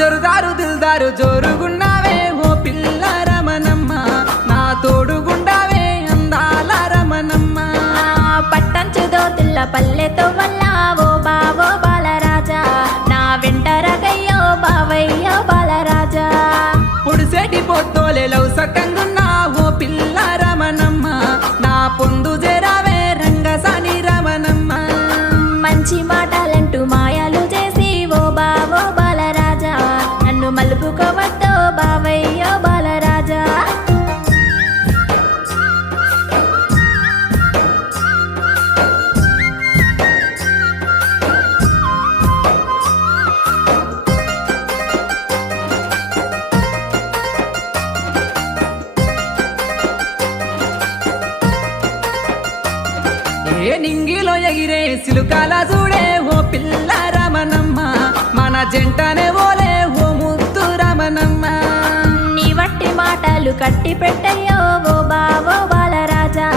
జరుదారు దిల్దారు జోరుగున్నావే ఓ పిల్ల రమణమ్మ, నా తోడుగుండావే అందాల రమణమ్మ. పట్టంచుదో తిల్ల పల్లెతో వల్ల ఓ బావో బాలరాజా, నా వెంట రగయ్యో బావయ్యో బాలరాజా. పొడిసేటి పొత్తోలే లవ్ సక్కంగున్నా ఓ పిల్ల రమణమ్మ, నా పొందు జరావే రంగసాని రమణమ్మ. మంచి మాటలంటూ మాయాలు చేసి ఓ బావో బాలరాజా, నన్ను మలుపుకోవద్దో బావయ్యో బాలరాజా. ఏ నింగిలో ఎగిరే సిలుకాల చూడే ఓ పిల్ల రమణమ్మ, మన జంటనే ఓలే ఓ ముద్దు రమణమ్మ. నీ వట్టి మాటలు కట్టి పెట్టయ్యో ఓ బావో బాలరాజా,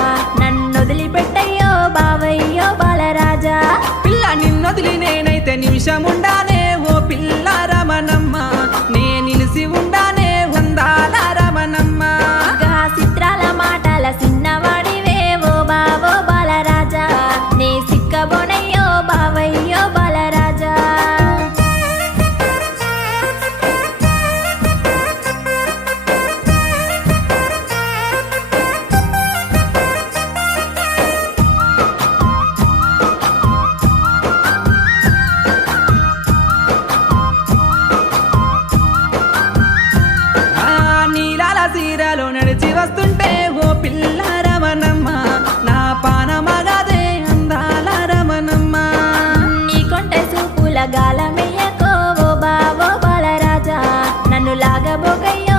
నన్ను వదిలిపెట్టయ్యో బావయ్యో బాలరాజా. పిల్ల నిన్నొదిలి నేనైతే నిమిషముండానే ఓ పిల్ల రమణమ్మ, నే నిలిసి ఉండానే వందాల రమణమ్మ. గా చిత్రాల మాటల చిన్నవాడివే ఓ బావో బాలరాజా, నే సిక్కబోనయ్యో బావయ్యో బాలరాజా. ఆ నీలాల సీరలో నడిచి వస్తుంటే ఓ పిల్ల రమణమ్మ, నా పానమగదే అందాల రమణమ్మ. నీ కొంటె చూపుల గాలమెయ్యకో ఓ బావో బాలరాజా, నన్ను లాగబోకయ్యో